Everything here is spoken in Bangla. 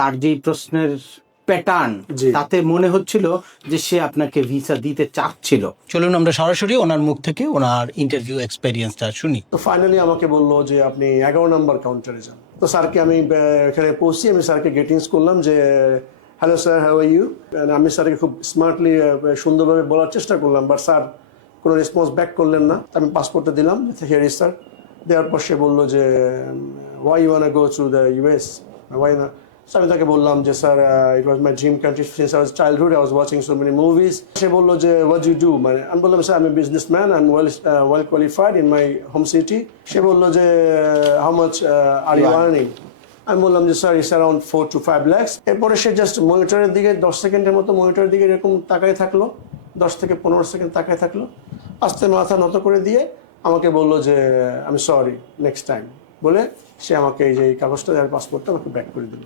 তার যেই প্রশ্নের প্যাটার্ন, তাতে মনে হচ্ছিল যে সে আপনাকে ভিসা দিতে চাচ্ছিল। চলুন আমরা সরাসরি ওনার মুখ থেকে ওনার ইন্টারভিউ এক্সপেরিয়েন্সটা শুনি। তো ফাইনালি আমাকে বললো যে আপনি 11 নম্বর কাউন্টারে যান। তো স্যারকে আমি এখানে পৌঁছি, আমি স্যারকে গ্রিটিংস করলাম যে hello sir, how are you. আমি স্যারকে খুব স্মার্টলি সুন্দরভাবে বলার চেষ্টা করলাম, বাট স্যার কোনো রেসপন্স ব্যাক করলেন না। আমি পাসপোর্টটা দিলাম, হিয়ার ইজ স্যার। দেওয়ার পর সে বললো যে why you want go to the US, why না। So আমি তাকে বললাম যে sir it was my dream country since I was childhood, I was watching so many movies. সে বললো যে হোয়াট ইউ ডু, মানে আমি বললাম স্যার আমি businessman, I am well qualified in my home city. সে বললো যে how much are you earning. আমি বললাম যে sir it's around 4 to 5 lakhs। এরপরে সে জাস্ট মনিটরের দিকে 10 সেকেন্ডের মতো মনিটরের দিকে এরকম তাকায় থাকলো, 10 থেকে 15 সেকেন্ড তাকায় থাকলো, আস্তে মাথা নত করে দিয়ে আমাকে বললো যে আমি সরি, নেক্সট টাইম বলে সে আমাকে এই যে কাগজটা, পাসপোর্টটা আমাকে ব্যাক করে দিল।